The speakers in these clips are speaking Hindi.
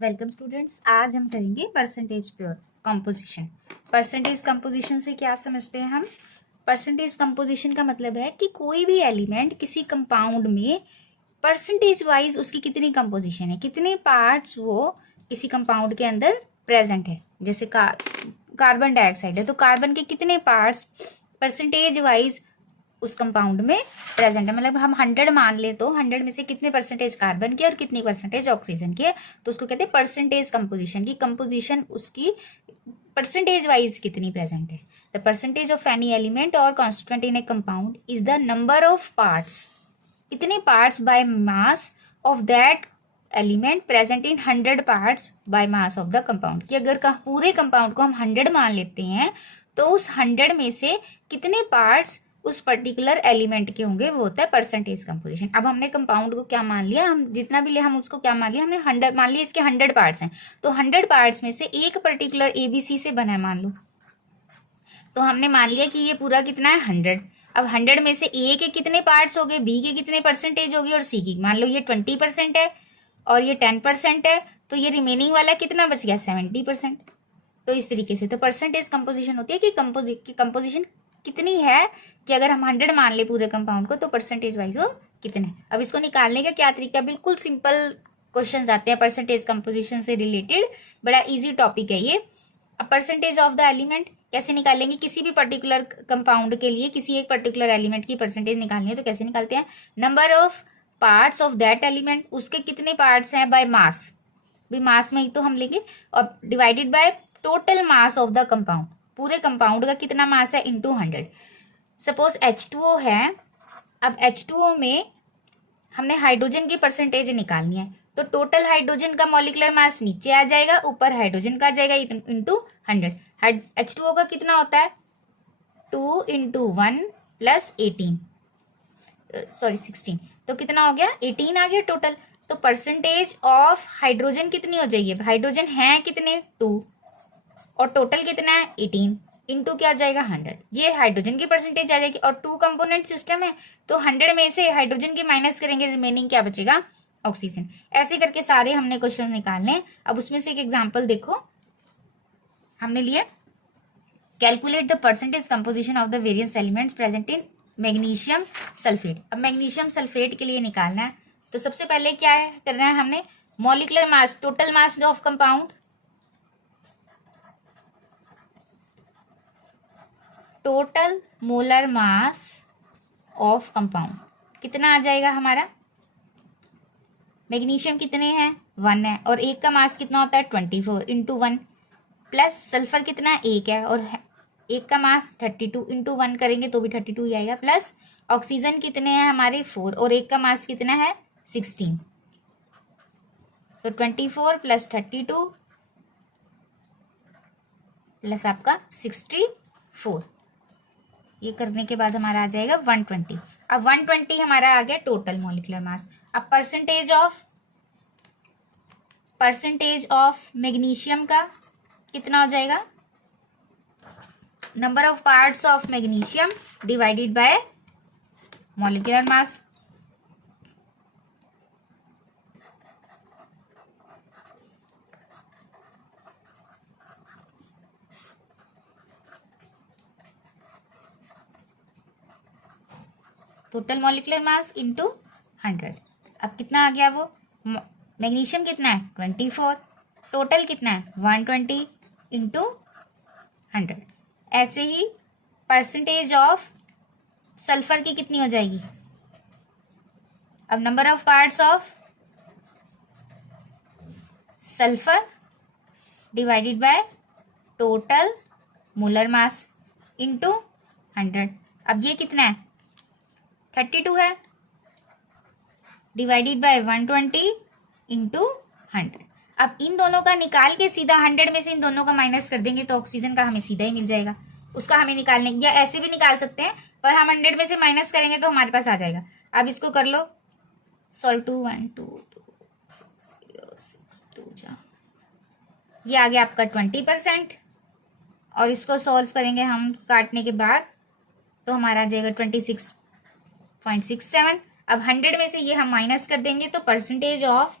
Welcome students. आज हम करेंगे percentage pure composition. Percentage composition से क्या समझते हैं हम? परसेंटेज कंपोजिशन का मतलब है कि कोई भी एलिमेंट किसी कंपाउंड में परसेंटेज वाइज उसकी कितनी कंपोजिशन है, कितने पार्ट्स वो किसी कंपाउंड के अंदर प्रेजेंट है। जैसे कार्बन डाइऑक्साइड है तो कार्बन के कितने पार्ट्स परसेंटेज वाइज उस कंपाउंड में प्रेजेंट है। मतलब हम 100 मान ले तो 100 में से कितने परसेंटेज कार्बन की और कितनी परसेंटेज ऑक्सीजन की है, तो उसको कहते हैं परसेंटेज कंपोजिशन। की कंपोजिशन उसकी परसेंटेज वाइज कितनी प्रेजेंट है। The percentage of any element or constituent in a compound is the number of parts, इतने parts by mass of that element present in 100 parts by mass of the compound. कि अगर पूरे कंपाउंड को हम 100 मान लेते हैं तो उस 100 में से कितने पार्ट्स उस पर्टिकुलर एलिमेंट के होंगे, वो होता है परसेंटेज कंपोजिशन। अब हमने कंपाउंड को क्या मान लिया, हम जितना भी ले हम उसको क्या मान लिया, हमने 100 मान लिया। इसके 100 पार्ट्स हैं तो 100 पार्ट्स में से एक पर्टिकुलर एबीसी से बना है मान लो, तो हमने मान लिया कि ये पूरा कितना है 100। अब 100 में से ए के कितने पार्ट्स हो गए, बी के कितने परसेंटेज होगी और सी की मान लो ये 20% है और ये 10% है, तो ये रिमेनिंग वाला कितना बच गया 70%। तो इस तरीके से तो परसेंटेज कंपोजिशन होती है कि कंपोजिशन कितनी है, कि अगर हम 100 मान ले पूरे कंपाउंड को तो परसेंटेज वाइज वो कितने। अब इसको निकालने का क्या तरीका, बिल्कुल सिंपल क्वेश्चन आते हैं परसेंटेज कंपोजिशन से रिलेटेड, बड़ा इजी टॉपिक है ये। अब परसेंटेज ऑफ द एलिमेंट कैसे निकालेंगे, किसी भी पर्टिकुलर कंपाउंड के लिए किसी एक पर्टिकुलर एलिमेंट की परसेंटेज निकालनी है तो कैसे निकालते हैं, number of parts of that element, उसके कितने पार्ट्स हैं बाय मास, भी मास में ही तो हम लेंगे, और divided by total mass of the compound, पूरे कंपाउंड का कितना मास है इंटू 100। सपोज H2O है, अब H2O में हमने हाइड्रोजन की परसेंटेज निकालनी है तो टोटल हाइड्रोजन का मॉलिक्यूलर मास नीचे आ जाएगा, ऊपर हाइड्रोजन का आ जाएगा इंटू 100। H2O का कितना होता है 2 इंटू 1 प्लस 18, सॉरी 16, तो कितना हो गया 18 आ गया टोटल। तो परसेंटेज ऑफ हाइड्रोजन कितनी हो जाएगी, हाइड्रोजन है कितने 2 और टोटल कितना है 18 इंटू क्या आ जाएगा 100, ये हाइड्रोजन की परसेंटेज आ जाएगी। और 2 कंपोनेंट सिस्टम है तो 100 में से हाइड्रोजन की माइनस करेंगे, रिमेनिंग क्या बचेगा ऑक्सीजन। ऐसे करके सारे हमने क्वेश्चन निकालने। अब उसमें से एक एग्जांपल देखो हमने लिए, calculate the percentage composition of the various elements present in magnesium sulphate. अब मैग्नीशियम सल्फेट के लिए निकालना है तो सबसे पहले क्या है करना है, हमने molecular mass, total mass of compound, total molar mass of compound कितना आ जाएगा हमारा, मैग्नीशियम कितने हैं 1 है और एक का मास कितना होता है 24 इंटू 1, प्लस सल्फर कितना एक है और एक का मास 32 इंटू 1 करेंगे तो भी 32 ही आएगा, प्लस ऑक्सीजन कितने हैं हमारे 4 और एक का मास कितना है 16, तो 24 प्लस 32 प्लस आपका 64, ये करने के बाद हमारा आ जाएगा 120। अब 120 हमारा आ गया टोटल मॉलिक्यूलर मास। अब परसेंटेज ऑफ मैग्नीशियम का कितना हो जाएगा, number of parts of magnesium divided by molecular mass. Total molecular mass into 100। अब कितना आ गया वो, मैग्नीशियम कितना है 24, टोटल कितना है 120 इंटू 100। ऐसे ही परसेंटेज ऑफ सल्फर की कितनी हो जाएगी, अब number of parts of sulphur divided by total molar mass into 100। अब ये कितना है 32 है, डिवाइडेड बाय 120 इंटू 100। अब इन दोनों का निकाल के सीधा 100 में से इन दोनों का माइनस कर देंगे तो ऑक्सीजन का हमें सीधा ही मिल जाएगा, उसका हमें निकालने, या ऐसे भी निकाल सकते हैं पर हम 100 में से माइनस करेंगे तो हमारे पास आ जाएगा। अब इसको कर लो सॉल्व, 2 1 2 2 6 0 6 2 ये आ गया आपका 20%, और इसको सॉल्व करेंगे हम काटने के बाद तो हमारा आ जाएगा 26.67। अब 100 में से ये हम माइनस कर देंगे तो percentage of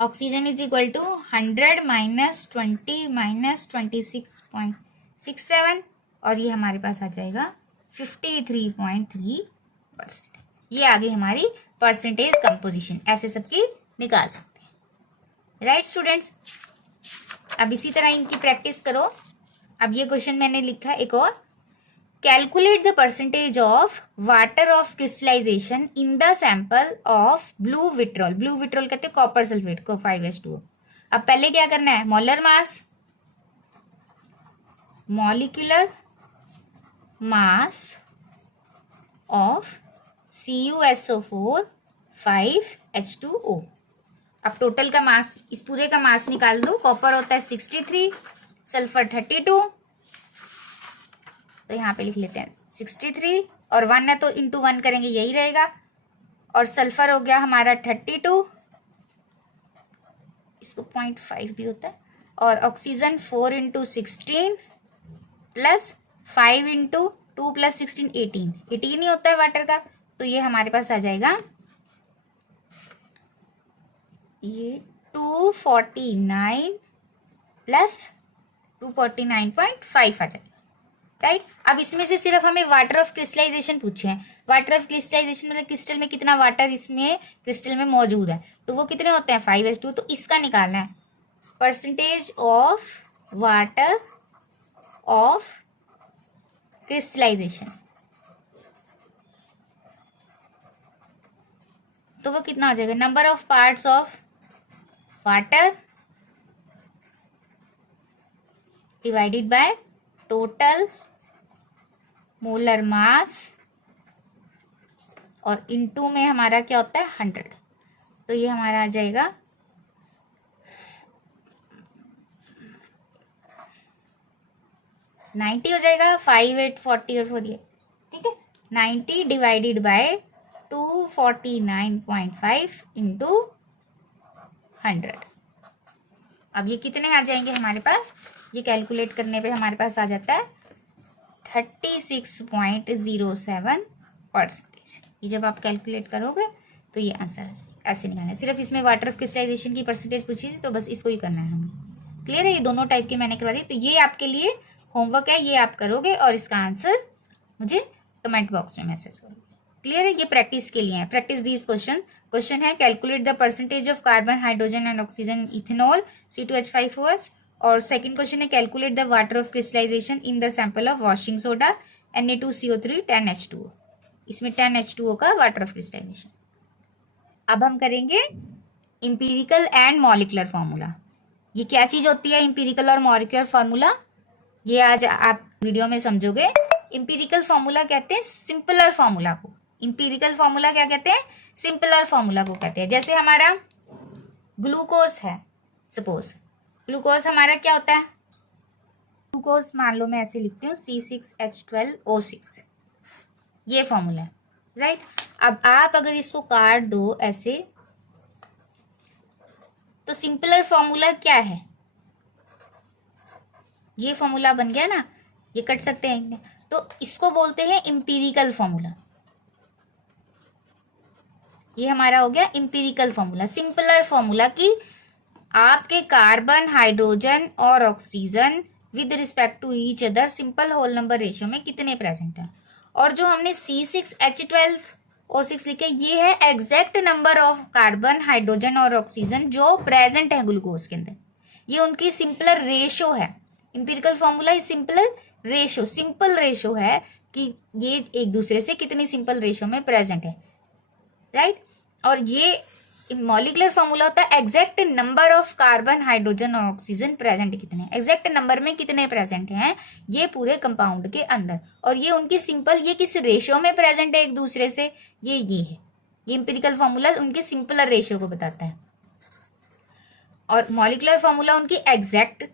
oxygen is equal to 100 minus 20 minus 26.67 और ये हमारे पास आ जाएगा 53.3%। ये आ गई हमारी परसेंटेज कंपोजिशन। ऐसे सबकी निकाल सकते हैं, राइट स्टूडेंट्स। अब इसी तरह इनकी प्रैक्टिस करो। अब ये क्वेश्चन मैंने लिखा एक और, calculate the percentage of water of crystallisation in the sample of blue vitriol. Blue vitriol कहते हैं कॉपर सल्फेट को 5H2O। अब पहले क्या करना है, molar mass, molecular mass of CuSO4 5H2O। अब टोटल का मास, इस पूरे का मास निकाल दो। कॉपर होता है 63, सल्फर 32, तो यहाँ पे लिख लेते हैं 63 और 1 है तो इंटू 1 करेंगे, यही रहेगा। और सल्फर हो गया हमारा 32, इसको 0.5 भी होता है। और oxygen 4 into 16 plus 5 into 2 plus 16 18 ही होता है वाटर का। तो ये हमारे पास आ जाएगा ये 249 प्लस 249.5 आ जाएगा, राइट। अब इसमें से सिर्फ हमें वाटर ऑफ क्रिस्टलाइजेशन पूछे हैं। वाटर ऑफ क्रिस्टलाइजेशन मतलब क्रिस्टल में कितना वाटर इसमें क्रिस्टल में मौजूद है, तो वो कितने होते हैं 5H2। तो इसका निकालना है percentage of water of crystallisation. तो वो कितना हो जाएगा, number of parts of water divided by total molar mass और इनटू में हमारा क्या होता है 100। तो ये हमारा आ जाएगा 90 हो जाएगा। 5 8 40 और 4 ये, ठीक है। 90 डिवाइडेड बाय 249.5 इंटू 100। अब ये कितने आ जाएंगे हमारे पास, ये कैलकुलेट करने पे हमारे पास आ जाता है 36.07%। ये जब आप कैलकुलेट करोगे तो ये आंसर आ जाएगा। ऐसे निकालना है। सिर्फ इसमें वाटर ऑफ क्रिस्टलाइजेशन की परसेंटेज पूछी थी, तो बस इसको ही करना है हमें। क्लियर है, ये दोनों टाइप के मैंने करवा दी। तो ये आपके लिए होमवर्क है, ये आप करोगे और इसका आंसर मुझे कमेंट बॉक्स में मैसेज करोगे। क्लियर है, ये प्रैक्टिस के लिए है। Practice this question. क्वेश्चन है calculate the percentage of carbon hydrogen and oxygen ethanol C2H5OH। और सेकंड क्वेश्चन है calculate the water of crystallisation in the sample of washing soda Na2CO3 10H2O। इसमें 10H2O का वाटर ऑफ क्रिस्टलाइजेशन। अब हम करेंगे इंपीरिकल एंड मॉलिक्यूलर फॉर्मूला। ये क्या चीज होती है इंपीरिकल और मॉलिक्यूलर फॉर्मूला, ये आज आप वीडियो में समझोगे। इंपीरिकल फॉर्मूला कहते हैं सिंपलर फॉर्मूला को। इंपीरिकल फॉर्मूला क्या कहते हैं, सिंपलर फॉर्मूला को कहते हैं। जैसे हमारा ग्लूकोज है, सपोज ग्लूकोज हमारा क्या होता है, ग्लूकोज मान लो मैं ऐसे लिखती हूँ C6H12O6, ये फॉर्मूला है, राइट। अब आप अगर इसको काट दो ऐसे, तो सिंपलर फॉर्मूला क्या है, ये फॉर्मूला बन गया ना, ये कट सकते हैं, तो इसको बोलते हैं इंपीरिकल फॉर्मूला। ये हमारा हो गया इंपीरिकल फॉर्मूला। सिंपलर फॉर्मूला की आपके कार्बन हाइड्रोजन और oxygen with respect to each other simple whole number ratio में कितने प्रेजेंट हैं। और जो हमने C6H12O6 लिखे, ये है exact number of carbon hydrogen और ऑक्सीजन जो प्रेजेंट है ग्लूकोज के अंदर। ये उनकी सिंपलर रेशो है। Empirical formula is simpler ratio, simple ratio है कि ये एक दूसरे से कितनी सिंपल रेशो में प्रेजेंट है, राइट। और ये मॉलिक्यूलर फॉर्मूला होता है exact number of carbon hydrogen और ऑक्सीजन प्रेजेंट कितने, एग्जैक्ट नंबर में कितने प्रेजेंट हैं ये पूरे कंपाउंड के अंदर। और ये उनकी सिंपल, ये किस रेशियो में प्रेजेंट है एक दूसरे से, ये है। ये इंपीरिकल फॉर्मूला उनके सिंपलर रेशियो को बताता है। और मॉलिक्यूलर फॉर्मूला उनकी एग्जैक्ट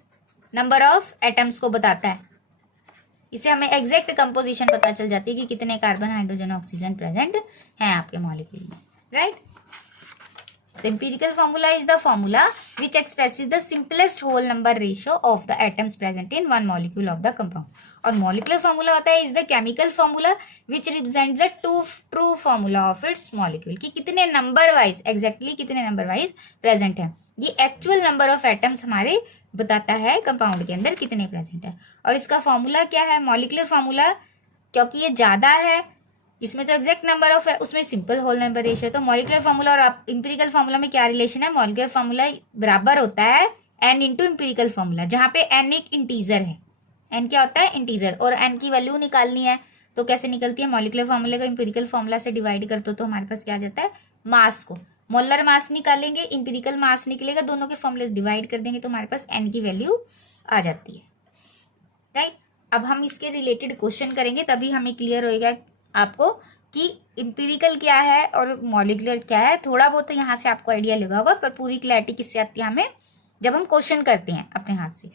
नंबर ऑफ एटम्स को बताता है। इससे हमें एग्जैक्ट कंपोजिशन पता चल जाती है कि कितने कार्बन हाइड्रोजन ऑक्सीजन प्रेजेंट हैं आपके मॉलिक्यूल में, right. The empirical formula is the formula which expresses the simplest whole number ratio of the atoms present in one molecule of the compound. और molecular formula होता है is the chemical formula which represents the true formula of its molecule, कि कितने number wise exactly कितने number wise present है। ये एक्चुअल नंबर ऑफ एटम्स हमारे बताता है कंपाउंड के अंदर कितने प्रेजेंट है। और इसका फॉर्मूला क्या है, मॉलिक्यूलर फॉर्मूला, क्योंकि ये ज्यादा है, इसमें तो एग्जैक्ट नंबर ऑफ है, उसमें सिंपल होल नंबर रेशियो। तो मॉलिक्यूलर फॉर्मूला और इंपेरिकल फॉर्मूला में क्या रिलेशन है, मॉलिक्यूलर फॉर्मूला बराबर होता है एन इंटू इंपेरिकल फॉर्मूला, जहां पे एन एक इंटीजर है। एन क्या होता है, इंटीजर, और एन की वैल्यू निकालनी है तो कैसे निकलती है, मॉलिक्यूलर फॉर्मूले को इंपेरिकल फॉर्मूला से डिवाइड कर दो तो हमारे पास क्या आ जाता है, मास को मोलर मास निकालेंगे, इंपेरिकल मास निकलेगा, दोनों के फॉर्मूले डिवाइड कर देंगे तो हमारे पास एन की वैल्यू आ जाती है। राइट, अब हम इसके रिलेटेड क्वेश्चन करेंगे तभी हमें क्लियर होएगा आपको कि इंपेरिकल क्या है और मॉलिक्यूलर क्या है। थोड़ा बहुत तो यहाँ से आपको आइडिया लगा होगा, पर पूरी क्लैरिटी किससे आती है हमें, जब हम क्वेश्चन करते हैं अपने हाथ से।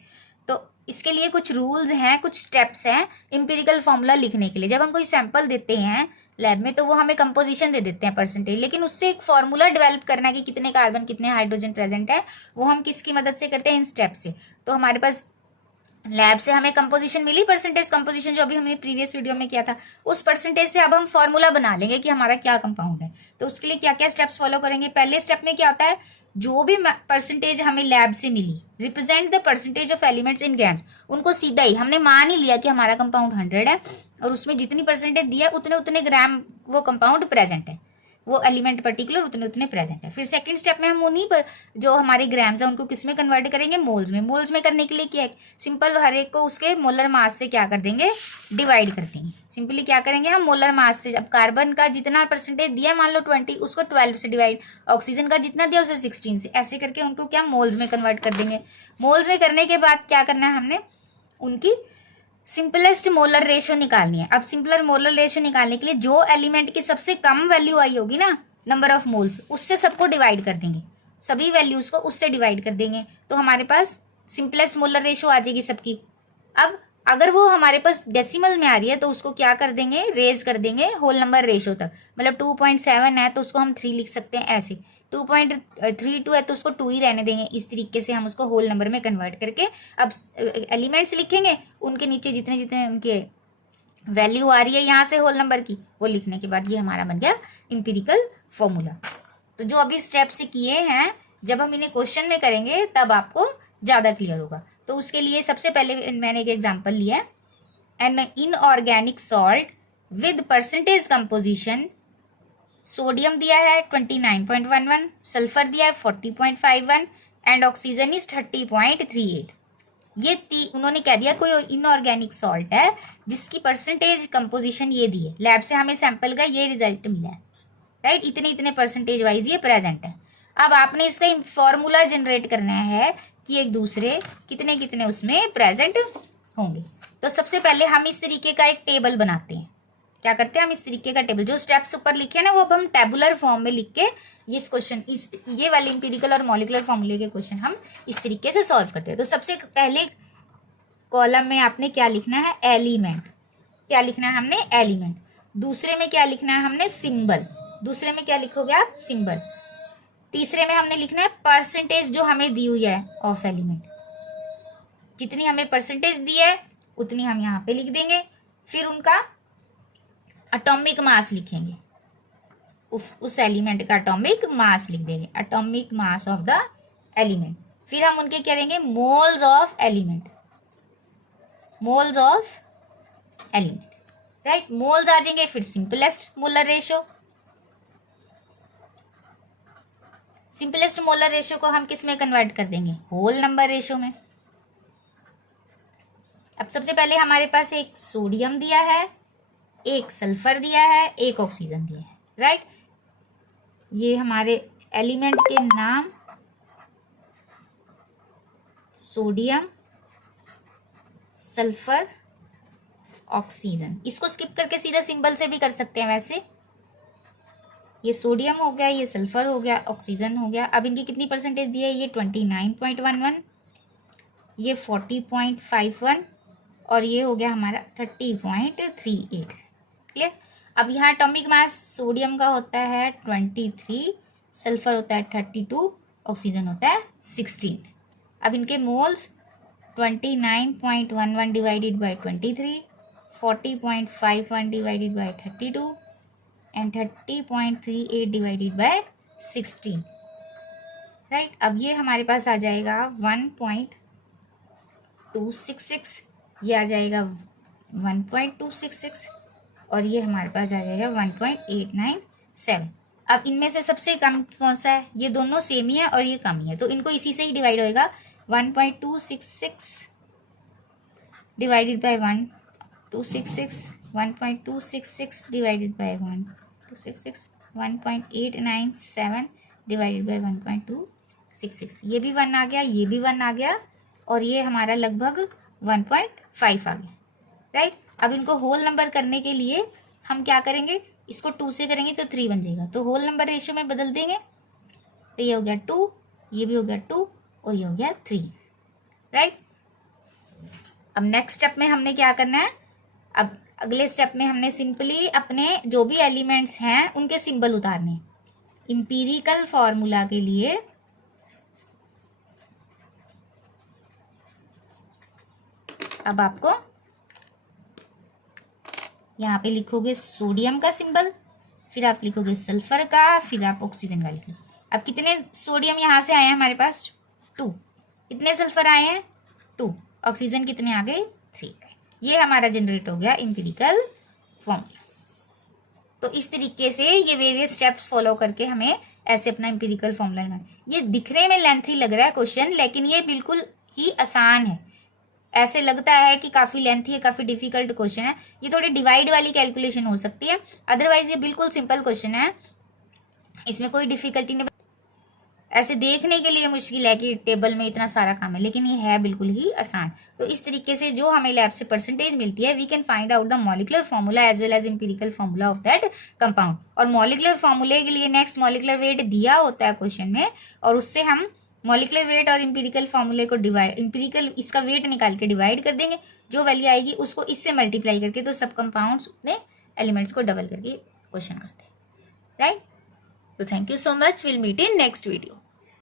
तो इसके लिए कुछ रूल्स हैं, कुछ स्टेप्स हैं इंपेरिकल फॉर्मूला लिखने के लिए। जब हम कोई सैंपल देते हैं लैब में तो वो हमें कंपोजिशन दे देते हैं परसेंटेज, लेकिन उससे एक फॉर्मूला डेवलप करना कि कितने कार्बन कितने हाइड्रोजन प्रेजेंट है, वो हम किसकी मदद से करते हैं, इन स्टेप से। तो हमारे पास लैब से हमें कंपोजिशन मिली, परसेंटेज कंपोजिशन जो अभी हमने प्रीवियस वीडियो में किया था, उस परसेंटेज से अब हम फॉर्मूला बना लेंगे कि हमारा क्या कंपाउंड है। तो उसके लिए क्या क्या स्टेप्स फॉलो करेंगे। पहले स्टेप में क्या होता है, जो भी परसेंटेज हमें लैब से मिली, represent the percentage of elements in grams, उनको सीधा ही हमने मान ही लिया कि हमारा कंपाउंड 100 है और उसमें जितनी परसेंटेज दिया उतने उतने ग्राम वो कंपाउंड प्रेजेंट है, वो एलिमेंट पर्टिकुलर उतने उतने प्रेजेंट है। फिर सेकंड स्टेप में हम उन्हीं पर जो हमारे ग्राम्स है उनको किस में कन्वर्ट करेंगे, मोल्स में। मोल्स में करने के लिए क्या है, सिंपल हर एक को उसके मोलर मास से क्या कर देंगे, डिवाइड कर देंगे। सिंपली क्या करेंगे हम, मोलर मास से, अब कार्बन का जितना परसेंटेज दिया मान लो 20, उसको 12 से डिवाइड, ऑक्सीजन का जितना दिया उसे 16 से, ऐसे करके उनको क्या मोल्स में कन्वर्ट कर देंगे। मोल्स में करने के बाद क्या करना है, हमने उनकी सिंपलेस्ट मोलर रेशियो निकालनी है। अब सिंपलर मोलर रेशियो निकालने के लिए जो एलिमेंट की सबसे कम वैल्यू आई होगी ना नंबर ऑफ मोल्स, उससे सबको डिवाइड कर देंगे, सभी वैल्यूज को उससे डिवाइड कर देंगे तो हमारे पास सिंपलेस्ट मोलर रेशियो आ जाएगी सबकी। अब अगर वो हमारे पास डेसिमल में आ रही है तो उसको क्या कर देंगे, रेज कर देंगे होल नंबर रेशियो तक। मतलब 2.7 है तो उसको हम 3 लिख सकते हैं ऐसे, 2.32 है तो उसको 2 ही रहने देंगे। इस तरीके से हम उसको होल नंबर में कन्वर्ट करके अब एलिमेंट्स लिखेंगे, उनके नीचे जितने जितने उनके वैल्यू आ रही है यहाँ से होल नंबर की, वो लिखने के बाद ये हमारा बन गया इंपेरिकल फॉर्मूला। तो जो अभी स्टेप्स किए हैं, जब हम इन्हें क्वेश्चन में करेंगे तब आपको ज़्यादा क्लियर होगा। तो उसके लिए सबसे पहले मैंने एक एग्जांपल लिया है, an inorganic salt with percentage composition. Sodium दिया है 29.11, सल्फर दिया है 40.51 एंड ऑक्सीजन इज 30.38। ये उन्होंने कह दिया कोई इनऑर्गेनिक सॉल्ट है जिसकी परसेंटेज कंपोजिशन ये दी है, लैब से हमें सैंपल का ये रिजल्ट मिला है, राइट, इतने इतने परसेंटेज वाइज ये प्रेजेंट है। अब आपने इसका फॉर्मूला जनरेट करना है कि एक दूसरे कितने कितने उसमें प्रेजेंट होंगे। तो सबसे पहले हम इस तरीके का एक टेबल बनाते हैं। क्या करते हैं हम, इस तरीके का टेबल, जो स्टेप्स ऊपर लिखे हैं ना वो अब हम टेबुलर फॉर्म में लिख के इस क्वेश्चन, ये वाले इंपेरिकल और मॉलिक्यूलर फॉर्मूले के क्वेश्चन हम इस तरीके से सॉल्व करते हैं। तो सबसे पहले कॉलम में आपने क्या लिखना है, एलिमेंट, क्या लिखना है हमने, एलिमेंट। दूसरे में क्या लिखना है हमने, सिंबल, दूसरे में क्या लिखोगे आप, सिंबल। तीसरे में हमने लिखना है परसेंटेज जो हमें दी हुई है ऑफ एलिमेंट, जितनी हमें परसेंटेज दी है उतनी हम यहाँ पे लिख देंगे। फिर उनका एटॉमिक मास लिखेंगे, उस एलिमेंट का एटॉमिक मास लिख देंगे, atomic mass of the element. फिर हम उनके करेंगे moles of element, moles of element, right, moles आ जाएंगे। फिर simplest molar ratio, simplest molar ratio को हम किस में कन्वर्ट कर देंगे, होल नंबर रेशियो में। अब सबसे पहले हमारे पास एक सोडियम दिया है, एक सल्फर दिया है, एक ऑक्सीजन दिया है, राइट। ये हमारे एलिमेंट के नाम, सोडियम, सल्फर, ऑक्सीजन। इसको स्किप करके सीधा सिंबल से भी कर सकते हैं वैसे। ये सोडियम हो गया, ये सल्फर हो गया, ऑक्सीजन हो गया। अब इनकी कितनी परसेंटेज दी है, ये 29.11, ये 40.51 और ये हो गया हमारा 30.38। क्लियर। अब यहाँ एटॉमिक मास सोडियम का होता है 23, सल्फर होता है 32, ऑक्सीजन होता है 16। अब इनके moles 29.11 divided by 23, 40.51 divided by 32 and 30.38 divided by 16। Right. अब ये हमारे पास आ जाएगा 1.266, ये आ जाएगा 1.266 और ये हमारे पास आ जाएगा 1.897। अब इनमें से सबसे कम कौन सा है? ये दोनों सेम ही है और ये कम ही है, तो इनको इसी से ही डिवाइड होएगा। 1.266 divided by 1.266, 1.266 divided by 1.266, 1.897 divided by 1.266। ये भी 1 आ गया, ये भी 1 आ गया और ये हमारा लगभग 1.5 आ गया, राइट। अब इनको होल नंबर करने के लिए हम क्या करेंगे? इसको 2 से करेंगे तो 3 बन जाएगा, तो होल नंबर रेशियो में बदल देंगे। तो ये हो गया 2, ये भी हो गया 2 और ये हो गया 3, राइट। अब नेक्स्ट स्टेप में हमने क्या करना है? अब अगले स्टेप में हमने सिंपली अपने जो भी एलिमेंट्स हैं उनके सिंबल उतारने हैं। इंपीरिकल फॉर्मूला के लिए अब आपको यहाँ पे लिखोगे सोडियम का सिंबल, फिर आप लिखोगे सल्फर का, फिर आप ऑक्सीजन का लिखोगे। अब कितने सोडियम यहाँ से आए हैं हमारे पास? 2। कितने सल्फर आए हैं? 2। ऑक्सीजन कितने आ गए? 3। ये हमारा जनरेट हो गया इंपीरिकल फॉर्मूला। तो इस तरीके से ये वेरियस स्टेप्स फॉलो करके हमें ऐसे अपना इंपीरिकल फॉर्मूला लगाना। ये दिखने में लेंथी लग रहा है क्वेश्चन, लेकिन ये बिल्कुल ही आसान है। ऐसे लगता है कि काफी लेंथी है, काफी डिफिकल्ट क्वेश्चन है, ये थोड़ी डिवाइड वाली कैलकुलेशन हो सकती है, अदरवाइज ये बिल्कुल सिंपल क्वेश्चन है, इसमें कोई डिफिकल्टी नहीं। ऐसे देखने के लिए मुश्किल है कि टेबल में इतना सारा काम है, लेकिन ये है बिल्कुल ही आसान। तो इस तरीके से जो हमें लैब से परसेंटेज मिलती है, we can find out the molecular formula as well as empirical formula of that compound. और मॉलिकुलर फॉर्मूले के लिए नेक्स्ट मॉलिकुलर वेट दिया होता है क्वेश्चन में, और उससे हम मॉलिकुलर वेट और इंपीरिकल फॉर्मूले को डिवाइड, इंपीरिकल इसका वेट निकाल के डिवाइड कर देंगे, जो वैल्यू आएगी उसको इससे मल्टीप्लाई करके, तो सब कंपाउंड्स अपने एलिमेंट्स को डबल करके क्वेश्चन करते हैं, राइट। तो thank you so much, will meet in next video.